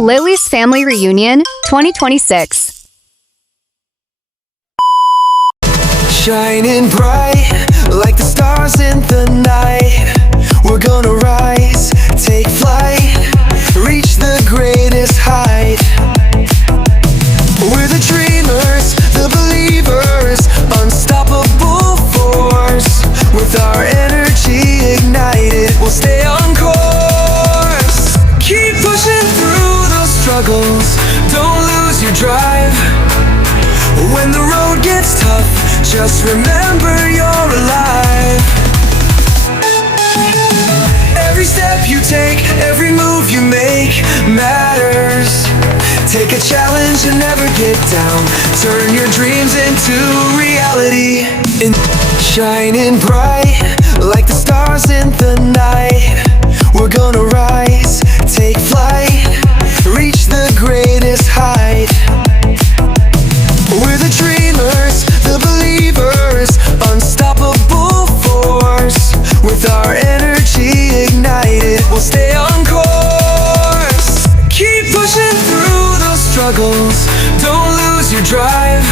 Lily's Family Reunion 2026. Shining bright like the stars in the night. We're gonna rise, take flight, reach the greatest height. We're the dreamers, the believers, unstoppable force. With our energy ignited, we'll stay on course. Keep pushing through those struggles, don't lose your drive. When the road gets tough, just remember you're alive. Every step you take, every move you make matters. Take a challenge and never get down. Turn your dreams into reality. Shining bright like the stars in the night. We're gonna rise, take flight, reach the greatest height. We're the dreamers, the believers, unstoppable force. With our energy ignited, we'll stay on course. Keep pushing through those struggles, don't lose your drive.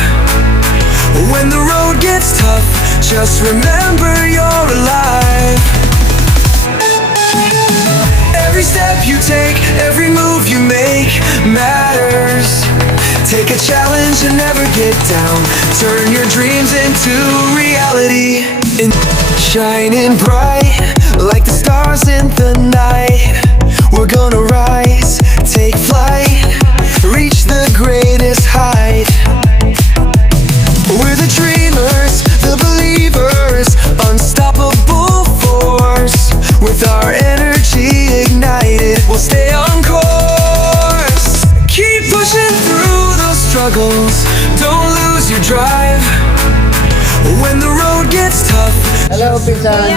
When the road gets tough, just remember you're alive. Every step you take, every move you make matters. Take a challenge and never get down. Turn your dreams into reality. Shining bright like the stars in the night. We're gonna rise, take flight, reach the greatest height. We're the dreamers, the believers, unstoppable force. With our energy ignited, we'll stay on course. Keep pushing through those struggles, don't lose your drive. When the road gets tough, Hello, Pinsan.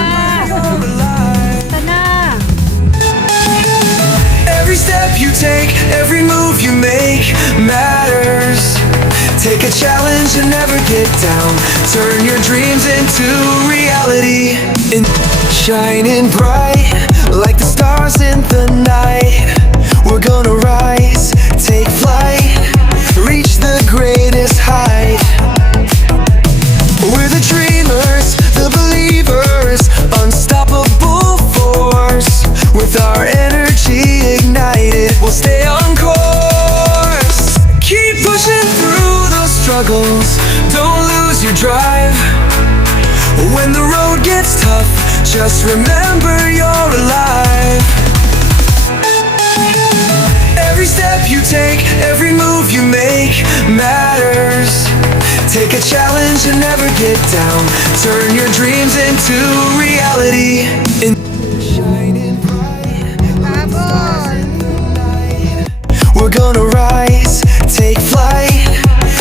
every step you take, every move you make matters. Take a challenge and never get down. Turn your dreams into reality. Shining bright like the stars in the night. We're gonna rise, take flight, reach the greatest height. We're the dreamers, the believers, unstoppable force. With our energy ignited, we'll stay on course. Keep pushing through those struggles, don't lose your drive. When the road gets tough, just remember you're alive. Every step you take, every move you make matters. Take a challenge and never get down. Turn your dreams into reality. Shining bright like the stars in the night. We're gonna rise, take flight,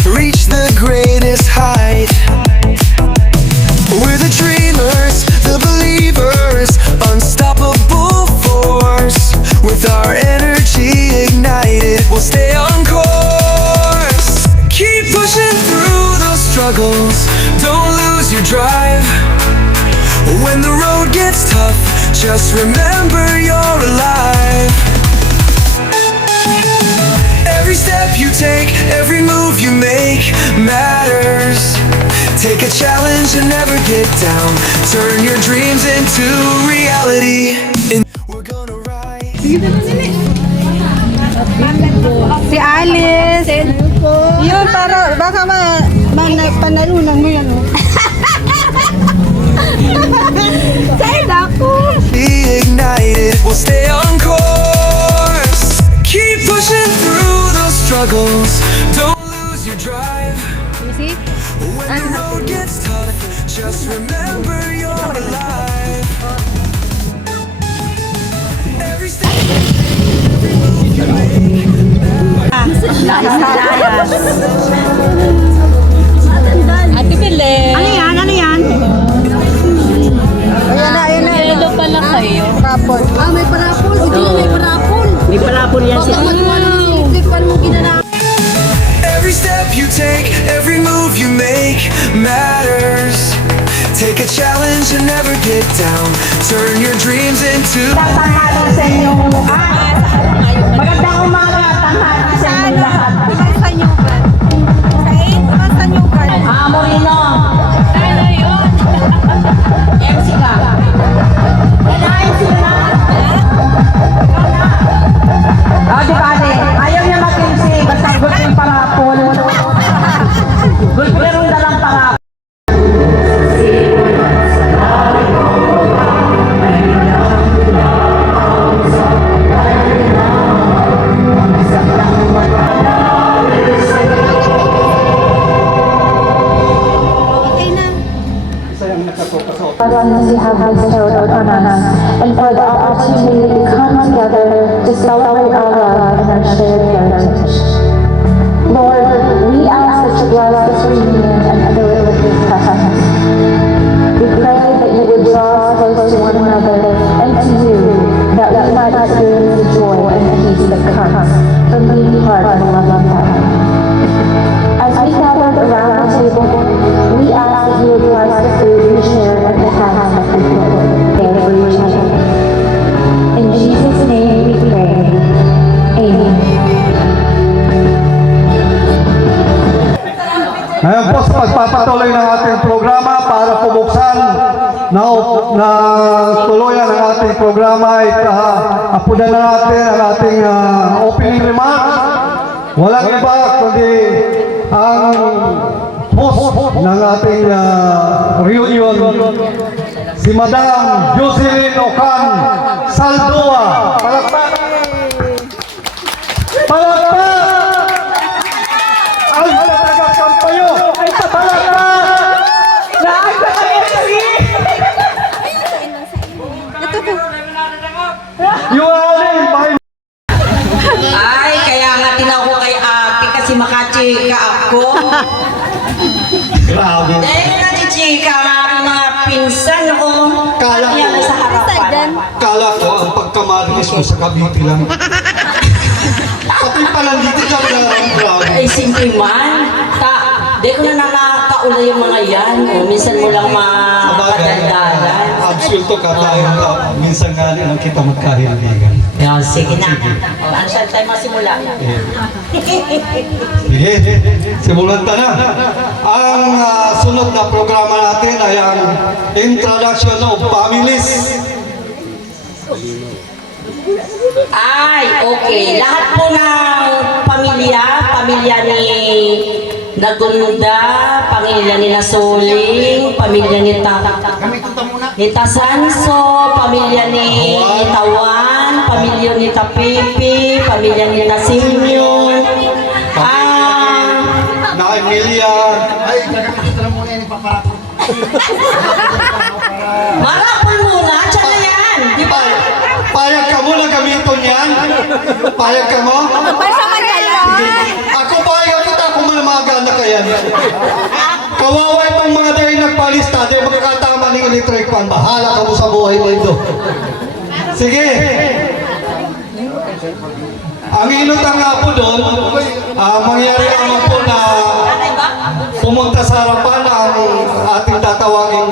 reach the greatest height. We're the dreamers, the believers, unstoppable force. With our energy ignited, we'll stay on course. Keep pushing through those struggles, don't lose your drive. When the road gets tough, just remember you're alive. Every step you take, every move you make matters. Take a challenge and never get down. Turn your dreams into reality. We're gonna rise. Si Alice. Yun, para baka panalunan mo yan. Sa'yo ako. Be ignited, we'll stay on course. Keep pushing through those struggles, don't lose your drive. You see? When the road gets tough, just remember you're alive. Every step Ate Belen. Ano yan? Ano yan? Ayan na, ayan na. Yellow pala kayo. Parapol. Ah, may parapol. Ito na may parapol. May palapon yan si Every step you take, every move you make matters. Take a challenge and never get down. Turn your dreams into Magandang umaga. has bestowed upon us, and for the opportunity to come together to celebrate our love and our shared heritage. Lord, we ask that you bless this reunion and fill it with your presence. We pray that you would draw us close to one another and to you, that we might experience the joy and peace that comes from being part of the loving family. As we gathered around the table, we ask that you would bless the food we share and the time that we prepare for each other. In Jesus' name we pray. Amen. Ngayon po sa pagpapatuloy ng ating programa para pumuksan na tuluyan ang ating programa ay apunan na natin ang ating opening remarks. Walang iba kundi ang host ng ating reunion, si Madam Jocelyn Ocan Saldua. Palakpak! Palakpak! Ay, talaga kampayo! Ay, palakpak! You are my Ay, kaya nga tinaw ko kay ate kasi makachika ako. grabe. Dahil nachichika nga ang mga pinsan ko. Kala ko. Yan sa harapan. Kala ko ang pagkamarinis mo sa Cavite lang. Pati pala dito lang grabe. Ay, simple man. Di ko na nakakaula yung mga yan. O, minsan mo lang makadaldalan. Absulto ka tayo. Minsan nga lang kita magkahilingan. Yan, sige na. O, ano saan tayo masimula? Sige, simulan ta na. Ang sunod na programa natin ay ang Introduction of Families. Ay, okay. Lahat po ng pamilya ni Nagunda, pamilya ni Nasuling, pamilya ni Sanso, pamilya ni Tawan, pamilya ni Tapipi, pamilya ni Nasimyon, Na Emilia. marapol muna, tiyan na yan, di ba? Payag ka mo na gamiton yan? Payag ka mo? Ako payag kita kung manamaga na kayan. Kawawa itong mga dahil nagpalista, dahil magkakatama ng electric fan. Bahala ka mo sa buhay mo ito. Sige. Ang inutan nga po doon, mangyari naman po na pumunta sa harapan ang ating tatawagin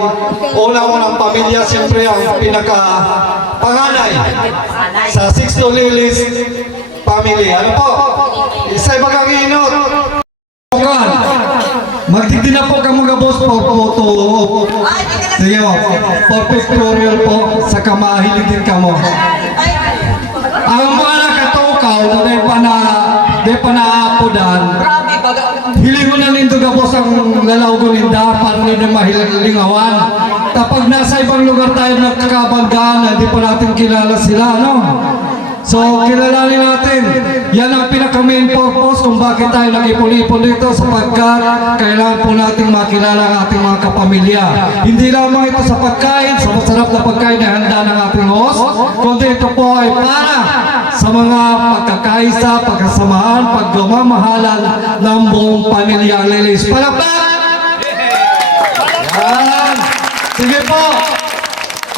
unang-unang pamilya, siyempre ang pinaka-panganay sa Six Dolilis family. Ano po? Isa'y bagang inot. Magdigdi na po ka mga boss po to. Sige mo, for pictorial po sa kamahilig din ka mo. Ang mga nakatukaw na di pa naapodan, hiling mo na nindo ka boss ang lalaw ko ninda para nila mahilingawan. Kapag nasa ibang lugar tayo nagkakabanggaan, hindi pa natin kilala sila, no? So, kilalanin natin. Yan ang pinaka-main purpose kung bakit tayo nag-ipon-ipon dito sapagkat kailangan po natin makilala ang ating mga kapamilya. Hindi lamang ito sa pagkain, sa masarap na pagkain na handa ng ating host, kundi ito po ay para sa mga pagkakaisa, pagkasamahan, pagmamahalan ng buong pamilya Lilis. Palakpak! Yan! Sige po!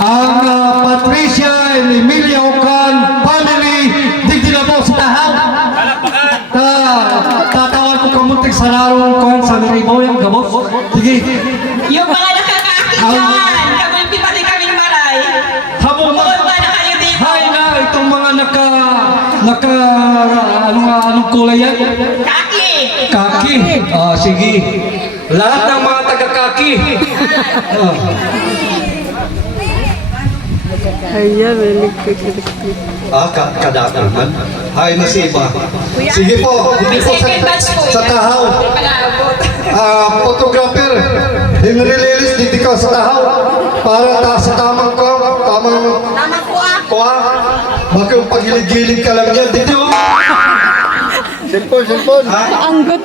Ang Patricia and Emilia Ocan family, digdi na po sa tahaw. Tatawan ko kamuntik sa larong kuhan sa Naribo yung gabos. Sige. Yung mga nakakakitan, kamunti pa rin kami maray. Habang Bukod ba na kayo dito? hay na itong mga anong kulay yan? Kaki! Kaki. Sige. Lahat ng mga taga-kaki. Kadakan. Hay na si iba. Sige po. Dito po sa tahaw. Photographer. Henry Lilis, dito ka sa tahaw. Para sa tamang kuha. Baka yung paghilig-gilig ka lang dyan. Dito. Cellphone. Ang good.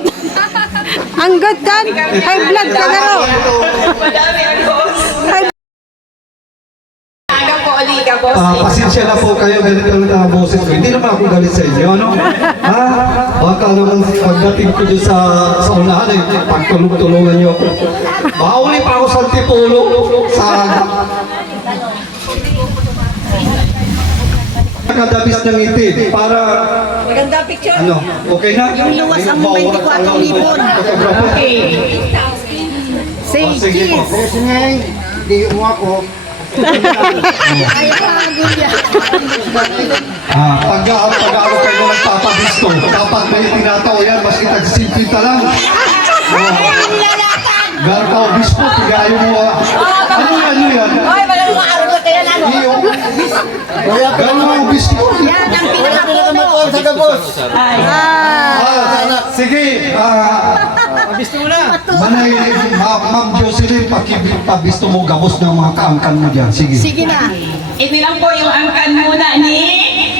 Ang good kan. High blood ka na ro. Madami ang host. Tapos, Pasensya na po kayo, ganito lang ang boses ko. Hindi naman ako galit sa inyo, ano? Ha? Baka naman pagdating ko dyan sa unahan, pagtulong-tulungan niyo ako. Mauli pa ako sa Antipolo, sa nakadabis ng ngiti para Maganda picture. ano, okay na? Yung luwas ang 24,000. okay. Say Sige po. Pag-aaral kayo nagpapabisto, dapat may tinataw yan, mas itag-simpita lang. Garka o bisto, tigayo mo. Ano yan? Hoy, walang maarap ko kaya ano. Garka o bisto. Yan ang pinakapuno. Sige, Manay, Ma'am Jocelyn, pabisto mo gabos ng mga kaangkan mo dyan. Sige. Sige na. Ito lang po yung angkan muna ni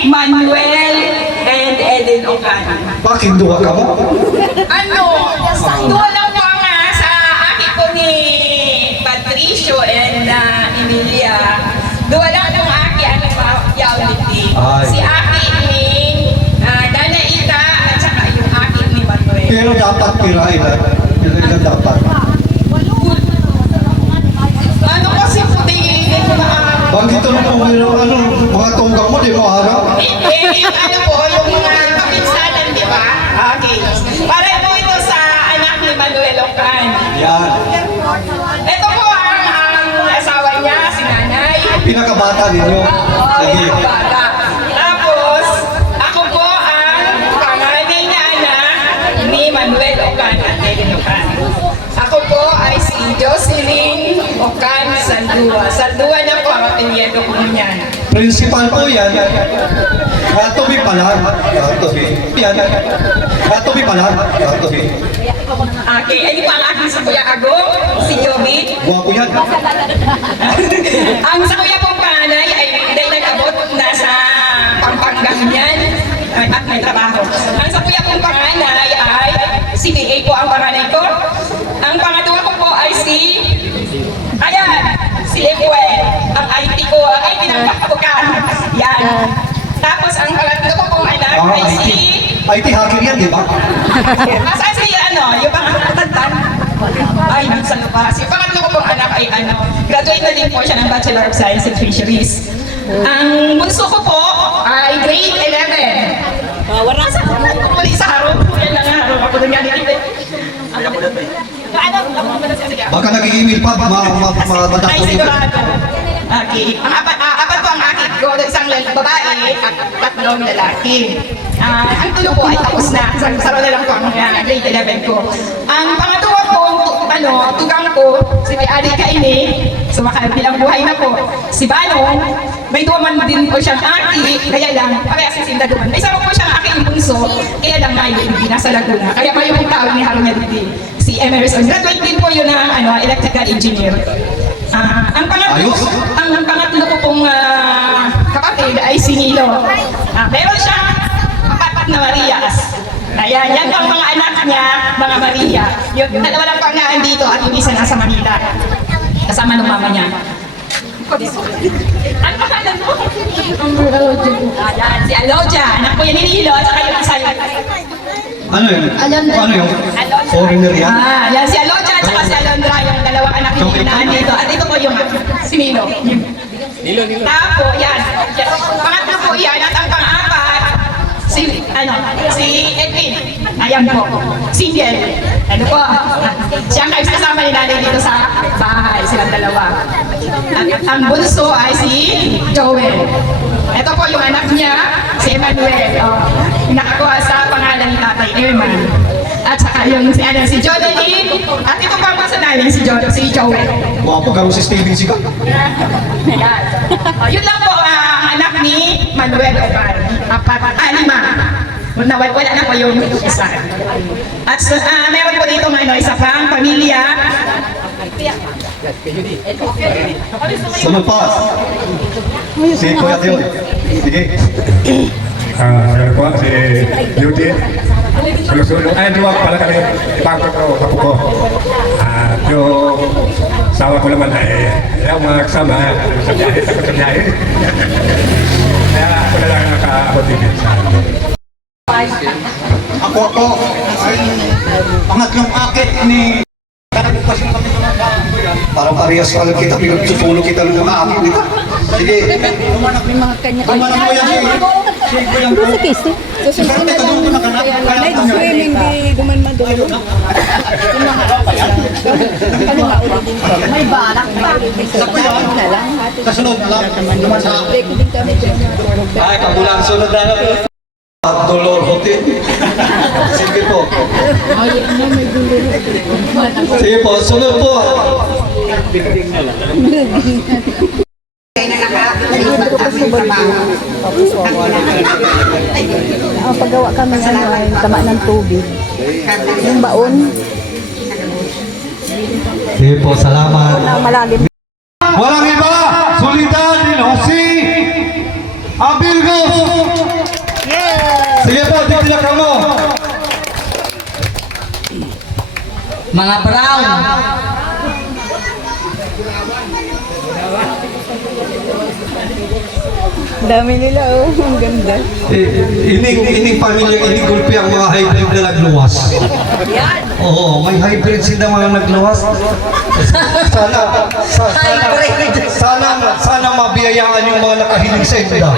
Manuel and Eden Ocana. Bakit duwa ka mo? Ano? Doon lang po nga sa akin ko ni Patricio and Emilia. Doon lang yung aki ano ba? Yawliti. Ay. Si aki ni Danaita at saka yung aki ni Manuel. Pero dapat pirahin na. Pirahin dapat. Ano kasi puti hindi ko na Bakit ito po mga tunggang mo, di mo harap? yung ano po, yung kapinsanan, di ba? Okay. Para po ito sa anak ni Manuel Ocan. Yan. Ito po ang asawa niya, si nanay. Pinakabata ninyo. Sige. Yung bata. Tapos, ako po ang panganay na anak ni Manuel Ocan at Eden Ocan. Ako po ay si Jocelyn Ocan Saldua. Saldua na po ang apelyido ko niyan. Principal po yan. Katubi pala. Katubi. Yan. Katubi pala. Katubi. Okay, ay di pa ang aking sa Kuya Agong, si Joby. Guwapo yan. Ang sa kuya pong panganay ay dahil nag-abot na sa Pampanga niyan at may trabaho. Ang sa kuya pong panganay ay si BA po ang panganay ko. Ang pangalawa ko po ay si Lemuel. Ang IT ko, ang IT ng pagkabukan. Yan. Tapos ang pangatlo ko pong anak ay si... IT hacker yan, di ba? Asan si yung pangatatan? Ay, minsan na pa. Si pangatlo ko pong anak ay graduate na din po siya ng Bachelor of Science in Fisheries. Ang bunso ko po ay grade 11. Wala sa muli sa harap po yan lang harap. Ako na nga dito. Baka nag-email pa, madako Ay, dito. sigurado. Okay. Ang apat po ang aking ko, isang babae at tatlong lalaki. Ang tulo po ay tapos na. Saro na lang po ang grade 11 ko. Ang pangalawa po, tugang ko, si may Adi Kaini, sumakabilang buhay na po. Si Banong, may duwaman din po siyang aki, kaya lang, parehas si Sinda duman. May sama po siyang aking bunso, kaya lang ngayon, hindi nasa Laguna. Kaya pa yung tawag ni Haruna Didi, si Emerson. Graduate din po yun ng electrical engineer. Ang pangatlo ko pong kapatid ay si Nilo. Meron siya apat na Marias. Ayan, yan ang mga anak niya, mga Maria. Yung dalawa lang po ang nandito at yung isa nasa Manila. Kasama ng mama niya. Ano pangalan mo? Ayan, si Aloja. Anak po yan ni Nilo at saka yung isa yun. Ano yun? Ano yun? Foreigner yan? Yan si Aloja at saka si Alondra, yung dalawang anak niya na nandito. At ito po yung si Milo. Tapo, yan. Pangatlo po yan at ang pang-apat, si Edwin. Ayan po. Single. Ano po? Siya ang kasama ni nanay dito sa bahay. Silang dalawa. At ang bunso ay si Joel. Ito po yung anak niya, si Emmanuel. Nakakuha sa pangalan ni Tatay Erman. At saka yung si Jodeline. At ito pa sa namin si Joel. Guwapo ka si Steven Siga. Yun lang po ang anak ni Manuel Ocan. Lima. Wala na po yung isa. At meron po dito isa pang pamilya. Sunod pa. Si Kuya Teo. Sige. Meron po si Eugene. Sulusunod. Ay, luwag pala kami. Bangko ko, kapo ko. At yung sawa ko naman ay ayaw mga kasama. Sa biyahe, takot sa biyahe. Kaya ako na lang nakakontribute sa akin. Ako ay pangatlong akit ni Karagpasin kami ng mga ko yan. Parang parehas ka lang kita, pinagsusulo kita ng mga akit nito. Sige, tumanak mo yan si Kuya ko. Sarte ka doon ko nakanak. Night swimming di duman madulog. May barak pa. Kasunod lang, naman sa ay, kamulang sunod na lang. Dolor Hotel. Sige po. Sige po, sunod po. Ang paggawa kami ng ano ay tama ng tubig. Yung baon Sige po, salamat. na malalim. Walang iba, Solidad din, Jose Abilgos. Sige po, titilak ka mo. Mga brown. Dami nila oh, ang ganda. Ining pamilya, ining gulpi ang mga hybrid na nagluwas. Oo, may hybrid sila mga nagluwas. Sana mabiyayaan yung mga nakahiling sa inda.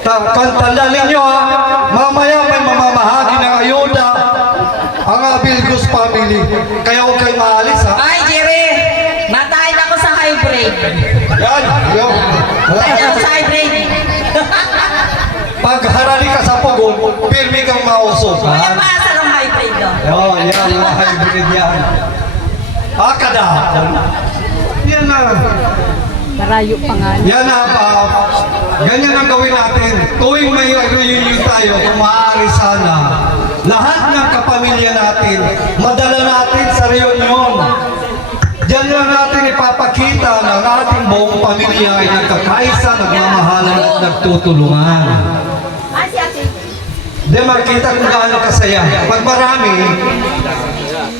Kantala ninyo ha, mamaya may mamamahagi ng ayuda ang Abilgos family. Kaya huwag kayo maalis ha. Ay, Jerry! Matayin ako sa hybrid. Yan, yun. Matayin ako sa hybrid. Pag harali ka sa pugon, pirmi kang mausok. Kuya, paasa ng hybrid no? Yan, mga hybrid yan. Kada. Yan na. Marayo pa nga. Yan na, ganyan ang gawin natin. Tuwing may reunion tayo, kung maaari sana, lahat ng kapamilya natin, madala natin sa reunion. Diyan lang natin ipapakita na ang ating buong pamilya ay nagkakaisa, nagmamahalan at nagtutulungan. Di makita kung gaano kasaya. Pag marami,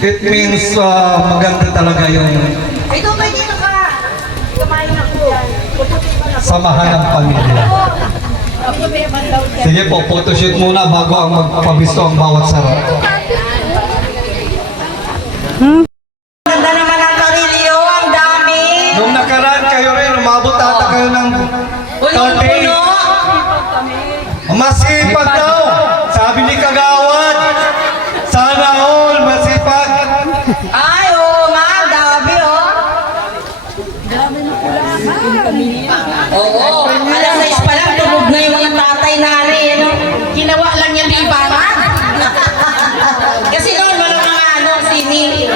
it means maganda talaga yung Ito ba dito ka? Kumain ako yan. samahan ng pamilya. Sige po, photoshoot muna bago ang magpabisto ang bawat sarap. Ganda naman ang karilyo, ang dami. Nung nakaraan kayo rin, umabot ata kayo ng 30. Masipag daw! Sabi ni Kagawad, sana all masipag. Ay, oo nga, ang dami oh. Oo, alas 6 pa lang, tulog na yung mga tatay nari. Ano? Ginawa lang yan libangan. Kasi noon, walang mga ano, sini.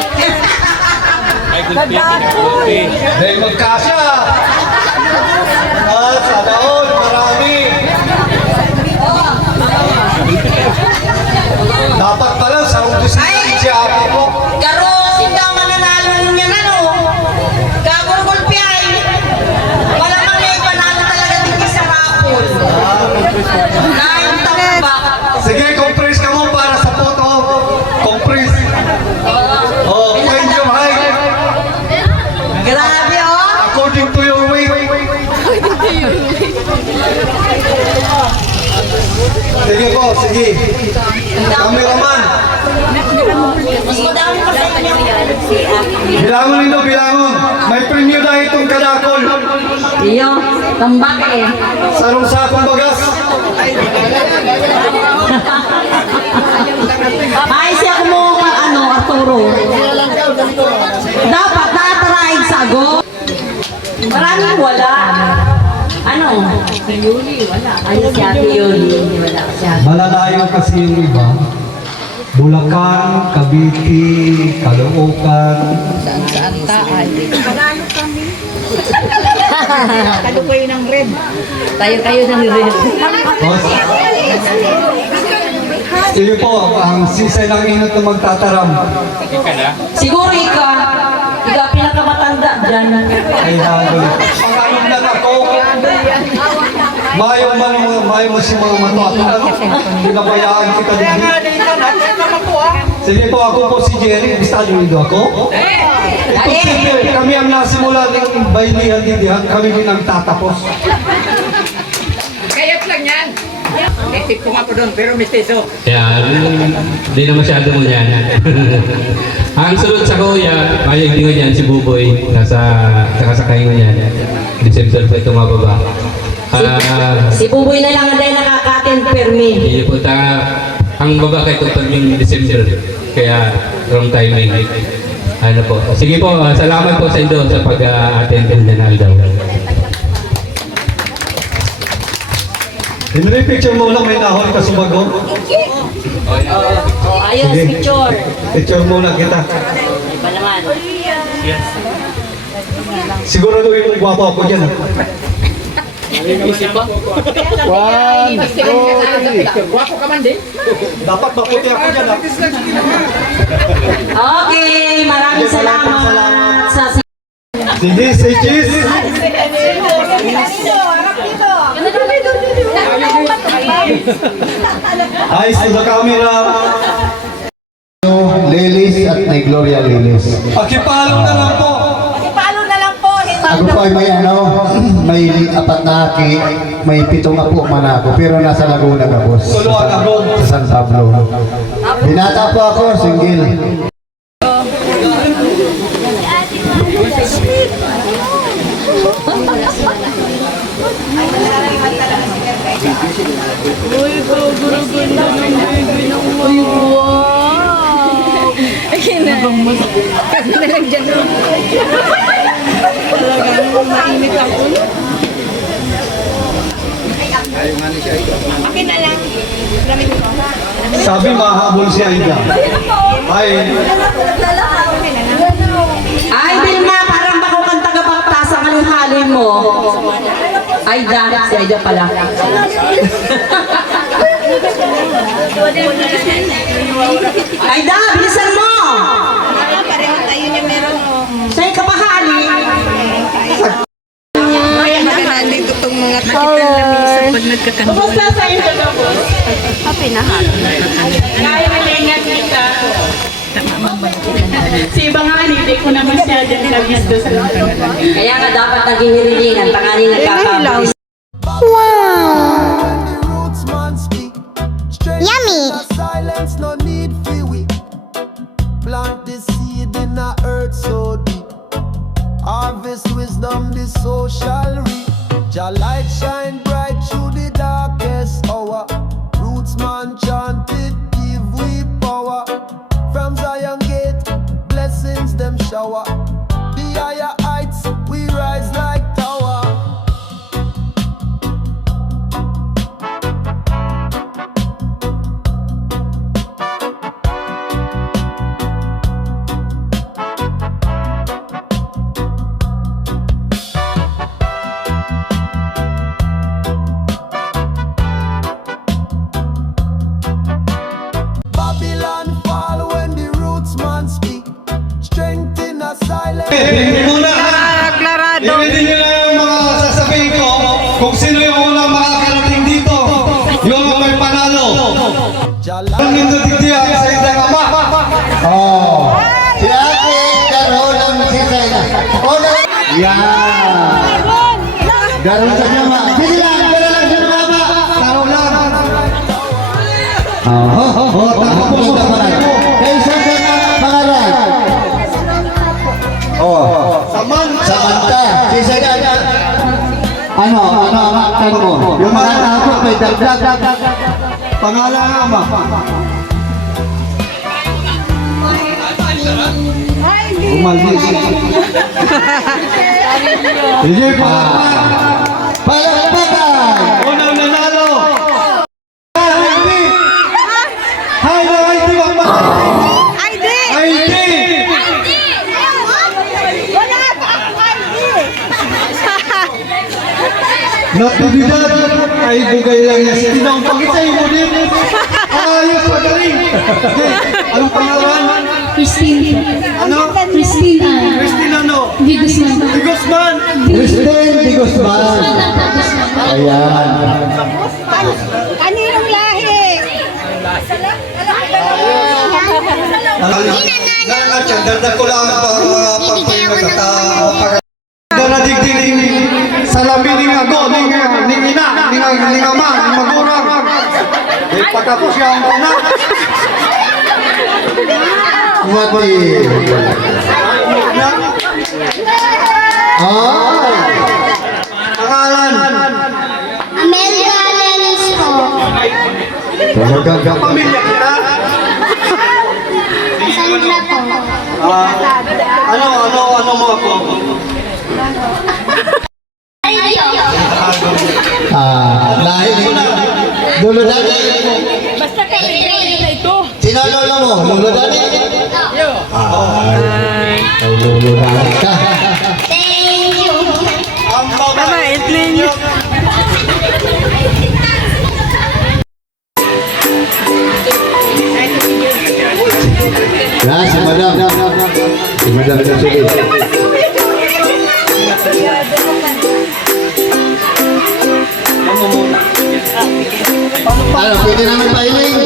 Dahil magkasya. Sana all, marami. Dapat pala sa unggusin si ate mo. Garo, sindaw mananalo niya na no. Gagurgulpi ay. Wala mang may panalo talaga dito sa rapol. Nine tambak. Sige, compress ka mo para sa photo. Compress. Oh, find your height. Grabe oh. According to your weight. Sige po, sige. Cameraman. Mas madami pa sa inyo. Bilangon nito, bilangon. May premyo na itong kadakol. Iyo, tambak eh. Sarong sakong bagas. Ay, siya mo ka ano, Arturo. Dapat nataraig sa ago. Maraming wala. Ano? Si Yuli, wala. Ay, si Ate Yuli, wala. Si Ate. Malalayo kasi yung iba. Bulacan, Cavite, Caloocan. Saan taay? Kalukoy ng red. Tayo ng red. Sige po, ang sisay ng inot na magtataram. Siguro ikaw, ikaw pinakamatanda dyan. Ay, nagol. Pangalan lang ako. Mayo mo si mga mato. Pinabayaan kita din. Sige po, ako po si Jerry. Gusto niyo ako? Siyempre, kami ang nasimula ng bailihan didihan. Kami din ang tatapos. Kayat lang yan. Tip ko nga po doon, pero mistiso. Kaya, hindi na masyado mo yan. Ang sunod sa kuya, mayag din ko yan, si Buboy. Nakasakay ko yan. December po ito mababa. Si Buboy na lang ang dahil nakaka-attend permi. Hindi po ang baba kay ito yung December. Kaya, wrong timing. Ano po. Sige po, salamat po sa inyo sa pag-attend din na Aldaw. Henry, picture mo lang, may nahon ka sumagot. Ayos, Sige. picture. Picture muna kita. Iba naman. Siguro yung gwapo ako dyan. Guwapo ka man din. Dapat maputi ako dyan. Okay, maraming salamat sa Sige, say cheese. Eyes to the camera. Lilis at ni Gloria Lilis. Pakipalo na lang po. Ako po ay may apat na aki, may 7 apo man ako, pero nasa Laguna ka, boss. Tuluan ako. Sa San Pablo. Binata po ako, single. Sabi mahabol si Aida. Ay, Ay, Vilma, parang bako kang tagapagtas ang haloy mo. Aida, si Aida pala. Aida, bilisan mo! Pareho tayo niya meron. Sa'yo ka pa hali. Nandito itong mga kakitan lamisa pag nagkakanda. Kumusta sa inyo na po? Happy na happy. Kaya nalingan kita. Si iba nga hindi ko na masyadong nabisto sa Kaya nga dapat naging hinilingan, panganin nagkakabis. Yummy. Silence, no need for we plant the seed in the earth so deep. Harvest wisdom, the social reap. Your light shine bright through the darkest hour. Roots man chanted, give we power. From Zion gate, blessings them shower. The higher heights, we rise like tower. Babylon fall when the roots man speak. Strength in a silence. hindi muna. Hindi nyo na yung mga sasabihin ko kung sino yung unang makakarating dito. Yung may panalo. Ang nito tigdihan sa isang ama. Oh. Si Ate Carol ang sisay na. Yan. Garon sa jama. Sige lang, pero lang sa mama. Taro lang. Tama po sa pangalan. Kaysa sa pangalan. Samantha. Sisay ka. Ano ang aktan mo? Yung mga ako may dagdag. Pangalan ng ama. Umalbis. Sige pa. Palakpakan. Unang nanalo. Heidi. Heidi ang mga. Heidi. Natividad ay bugay lang niya. Sinang pakitay mo din. Ayos, magaling. Okay. Anong pangalan? Christine. Ano? Christine. Christine ano? Di Guzman. Di Guzman. Christine Di Guzman. Ayan. Kaninong lahi? Darda ko lang danadigdining salamin ning ago ning ina ning ama ning magulang. Pagkapos siya ang anak. Mati. Pangalan. Amelia Lenis po. Talagang Pamilya kita. Sandra po. Ano mo ako? lahi. Lolo Dani. Basta kay na ito. Sino lolo mo? Lolo Dani? Ay, Lolo Dani ka. Thank you. Mama, Edlin. Ya, si Madam. Si Madam dah sulit. Ano, pwede naman pailing.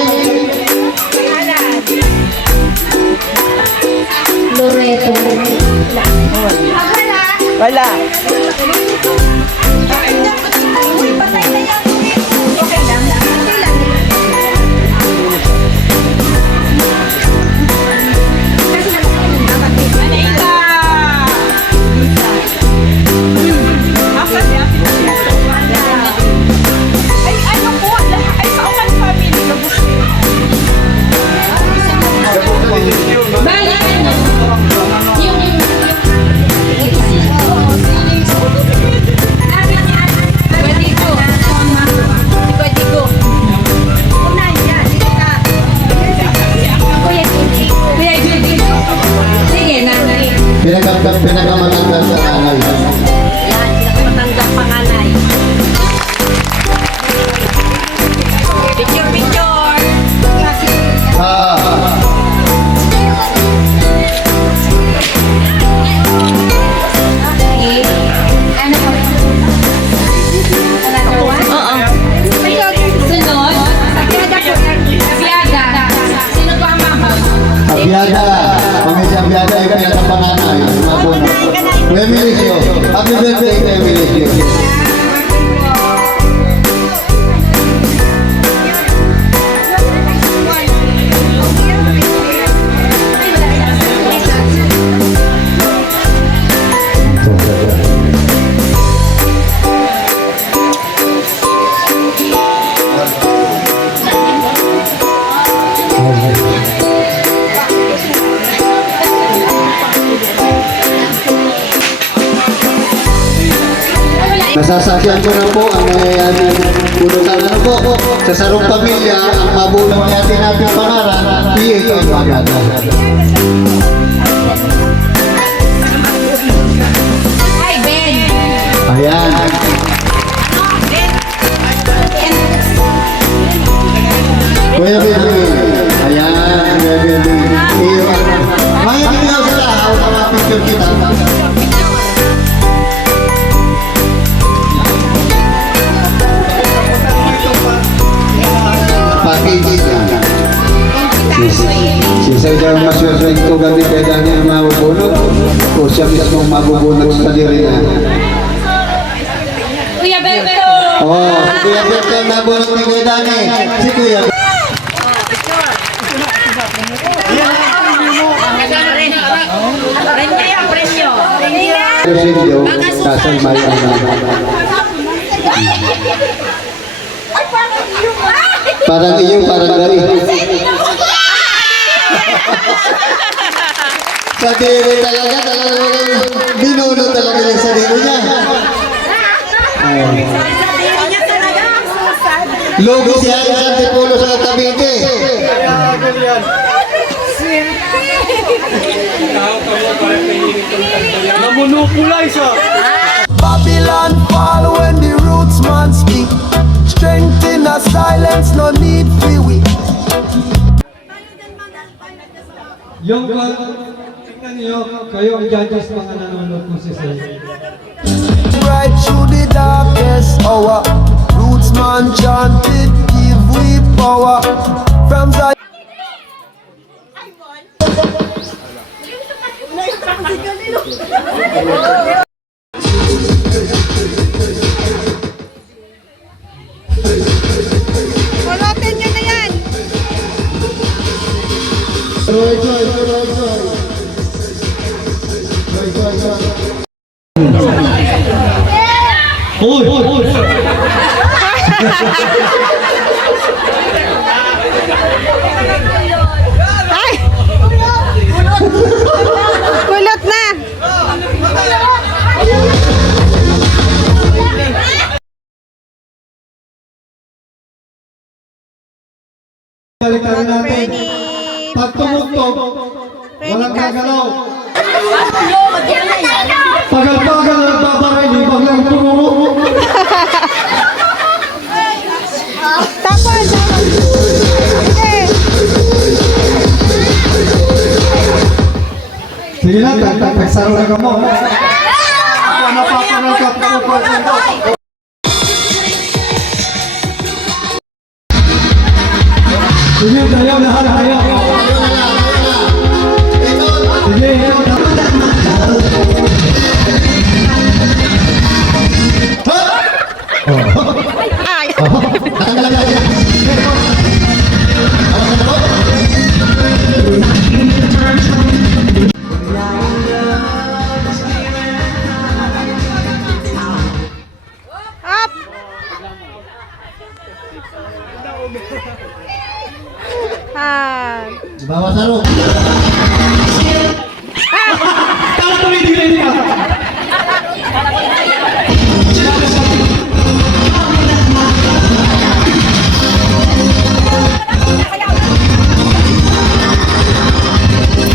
Loreto. Wala. Pinagamatanggal sa kanal. Matanggap panganay. Picture. Abiyada. Pamilya Abiyada ay pinakapanganay. Emilisio. Happy birthday to Emilisio. Nasasakyan ko na po ang punutan ano po sa sarong pamilya ang mabulang natin nating pangalan PH ang Abiyada. Hi, Ben. Ayan. Kuya Billy. Ayan, Kuya Billy. Ngayon tingnan sila, ako na picture kita. Package na. Si Saydar maswerte ito gabi kaya dahil mabubunod o siya mismong mabubunod sa diri na. Kuya Beto. Oh, si Kuya Beto nabunod ni Kuya Dani. Si Kuya Beto. Premyo. Kasal bayan na. Parang iyo, parang dari. Sa diri talaga, binuno talaga yung sarili niya. Logo siya sa Antipolo sa Cavite. Namunupulay siya. Babylon fall when the roots man speak. Strength in a silence, no need for we. Yung tingnan niyo, kayo ang judges mga nanonood po si Sir. Right through the darkest hour, roots man chanted, give we power. From Zion. Kulot na! Balikan natin. Pag tumugtog, walang gagalaw. Pagal-pagal ang babaray, ibang lang tururo. Tapos! Sige na, tagsaro na ka mo. Ako napapanal ka po. Sige, tayo lahat, tayo. Sige, Up! Bawa sarung. kalau tuloy-tuloy ka.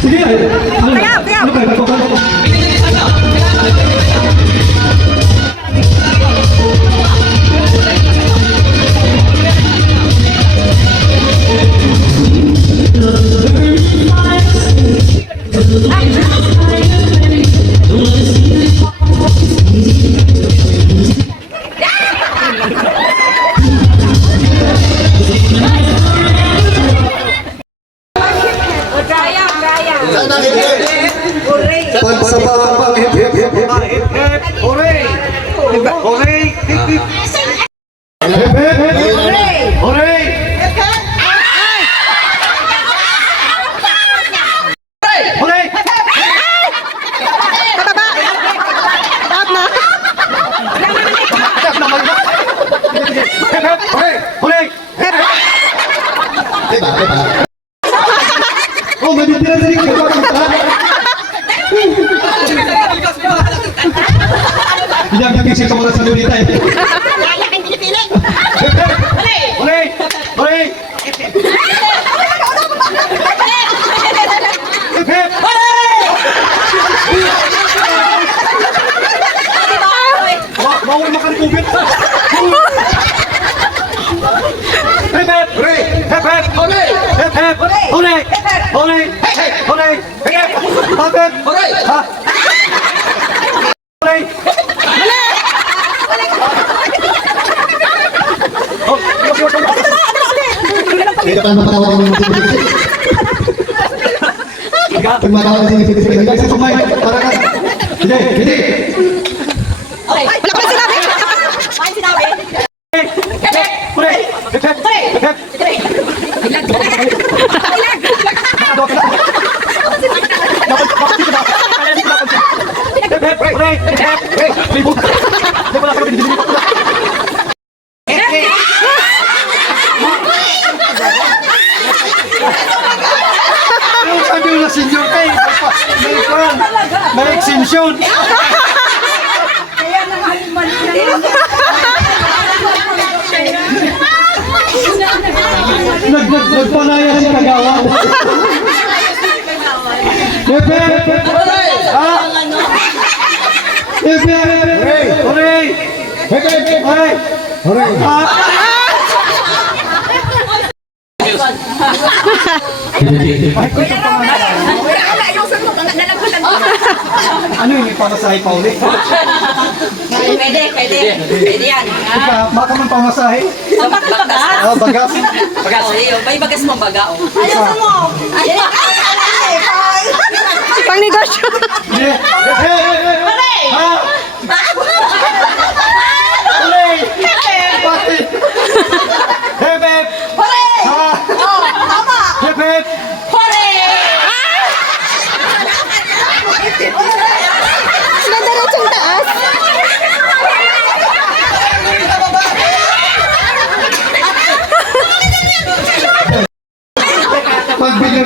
Sige, ano ba? Pagsabahan hip hip hip hip. Hooray! Hooray! Hip hip. Hip hip. Hooray! Hooray! Pababa! Stop na! Hooray! Hooray! Diba? Oh, maditira sa likod ko. Hindi ang nagising ka muna sa lulita eh. Kaya kang pinipiling. Hooray! Hooray! Bawal makalipubit. Hep hep! Hooray! Hep hep! Hooray! Hep hep! Hooray! Hooray! Hooray! Hep hep! Hooray! Ha? Hooray! Hindi ka mapatawa ng mga sinipisip. Pag matawa ng sinipisip. Hanggang sa tumay. Para ka. Hindi! Hindi! Okay. Wala ko lang sinabi. Wala sinabi. Hooray! Hep hep! Hep hep! May exemption. Nagpanaya si Kagawa. Pepe! Ha? Pepe! Hooray! Pepe! Hooray! Hooray! Ha? Ano yung pamasahe pa ulit? Pwede yan. Baka man pamasahe? Bagas. Oh, bagas. Bagas. May bagas mo baga. Ayaw mo. Pang negosyo! Hey! Ha? Hooray! Pati! Hep hep! Ha? Hep hep! Hooray!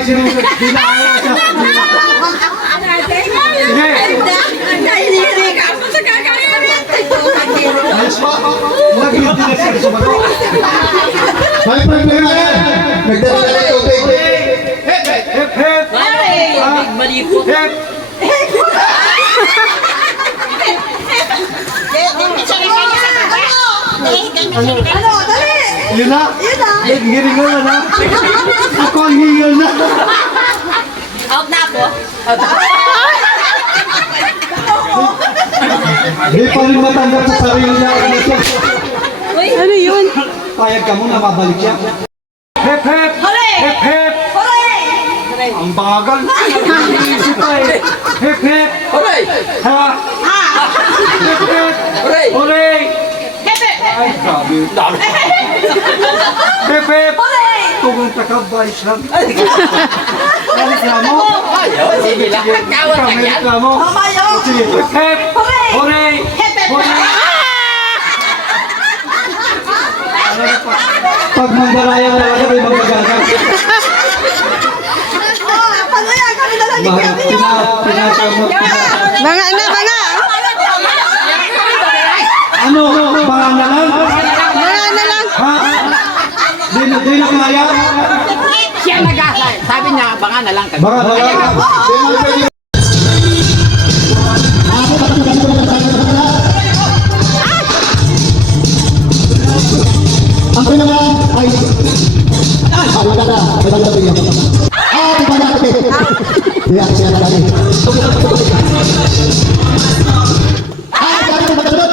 sinusunod. Dinaawa siya. Sige. Nahihiri ka ako sa kakakirit. Ayos pa. Nag-iit na siya sumagot. May problema yan. Nagdala ka ng tubig. Hep, hep. Malipot. Hep. Ano, dali! Yun na. Naghiringal na na. Ako ang hingal na. Out na ako. Hindi pa rin matanggap sa sarili niya. Ano yun? Payag ka mo na mabalik siya. Hep, hep. Hooray! Hep, hep. Hooray! Ang bagal. Iisip pa eh. Hep, hep. Hooray! Ha? Hep, hep. Hooray! Hooray. Hepe! Ay, grabe. Dami. Hep, hep. Hooray! Tugon ka ka, bayis lang. Reklamo? Ayaw, sige lang. Kawat Ikaw lang may yan. reklamo? Mamayo! Sige. Hep, hep. Hooray! Hooray. Hep, hep. Hooray. Pag manggalayan talaga may magagagal. Paano yan? Kami na lang Pinakamot. Mga na, mga! Ano? Baka na lang? Mga na lang! Ha? Di na kaya? Siya nag-asay. Sabi niya, baka na lang kami. Baka na lang? Ang pinangalan ay... maganda. Maganda tingin. Di ba natin? Di ako siya natin. Dami maganda.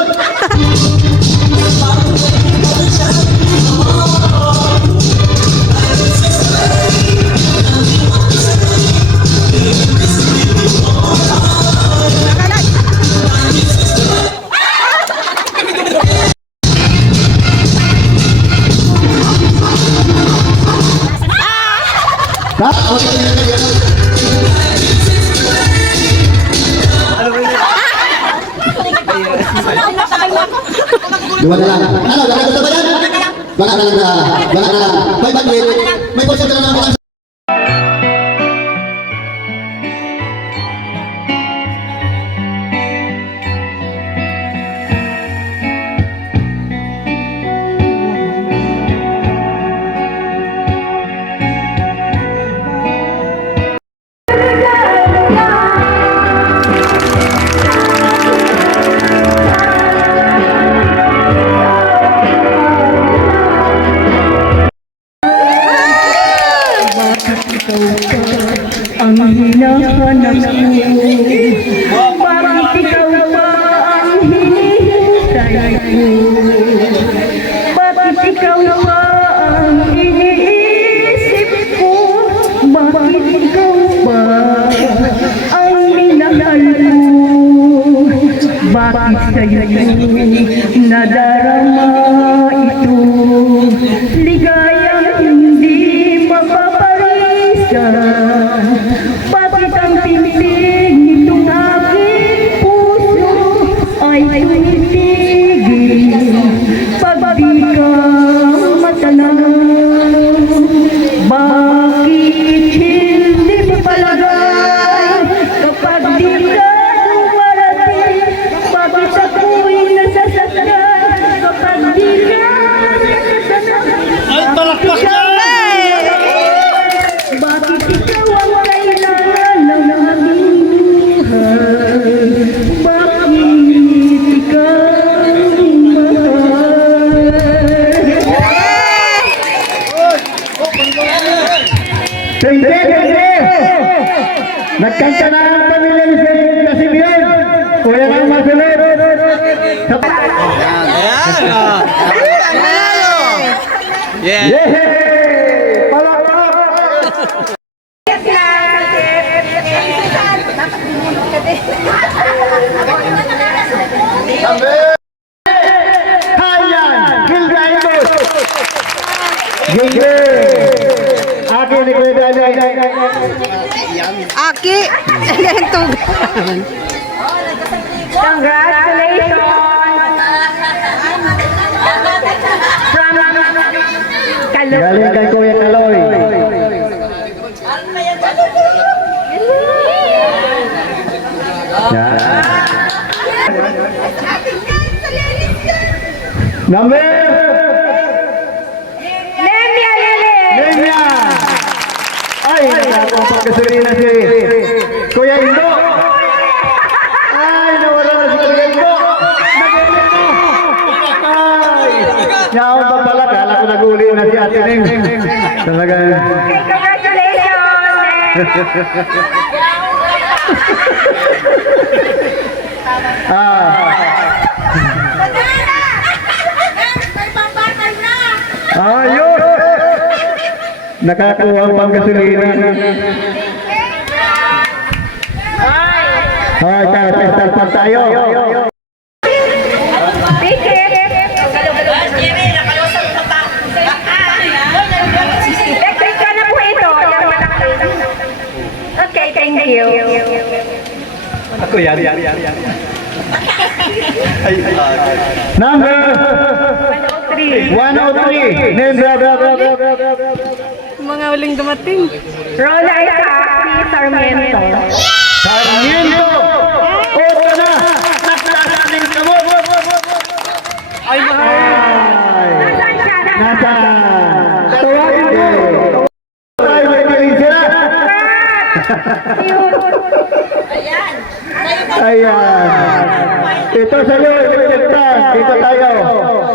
Dua na lang. Ano, lalagay ko ba yan? Baka na lang na. Baka na lang. May bandwidth. May portion ka na lang. Ang hinahanap ko, bakit ikaw ba ang hinihintay ko? Bakit ikaw ba ang iniisip ko? Bakit ikaw ba ang minahal ko? Bakit sa'yo'y nadarama ito? Ligayang hindi mapaparisa. Bakit ang tinig nitong aking puso ay tumitigil pag di ka matanaw? Bakit hindi mo palagay kapag di ka dumarating? Bakit ako'y nasasaktan kapag di ka nasasaktan? Ay, palakpak ka! Bakit ikaw ang kailangan ng aming buhay? Bakit ikaw mahal? Tende! Nagkanta na ang pamilya ni Simeon. Kuya nga masunod. Yeah! Aki! Galing kay Kuya Kaloy. Number? Nemya! Ay, nakakong pagkasulina si Kuya Indo. Ay, nawala na si Kuya Indo. Nag-ilim mo. Ay, yaon pa pala. Kala ko nag-uli na si Ate Ning. Talaga. Ayun! Nakakuha ang panggasolina. Ay, testar pa tayo. Okay, thank you. Ako yan. Number 103. Name brother. Mga uling dumating. Rola Isaac Sarmiento. Sarmiento! Oto na! Nakalasanin ka mo! Ay, mahal! Nasa! Tawagin mo! Tayo may piling sila! Ayan! Ito sa'yo, Electric. Dito tayo.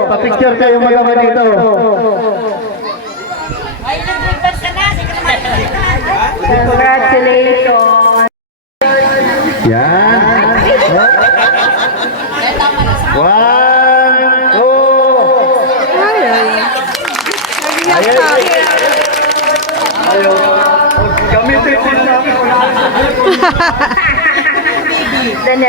Pa-picture kayo magawa dito. Congratulations. Yan. One, two. Ayaw. Gamitin din namin. Then,